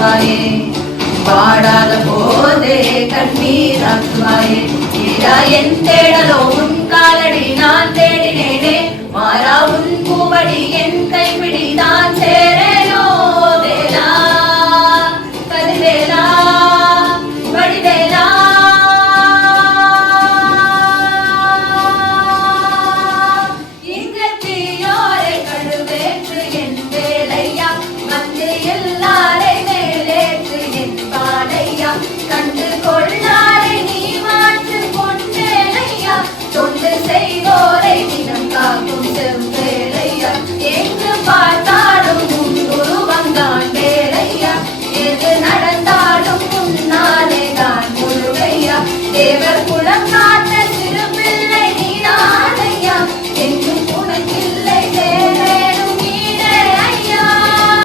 ஆக்குவாயே, பாடாத போதே கண்ணீர் ஆக்குவாயே. தீரா என் தேடலோ உன் காலடி நான் தேடினேனே, மாறா உன் பூவடி என் கைப்பிடி தான் சேர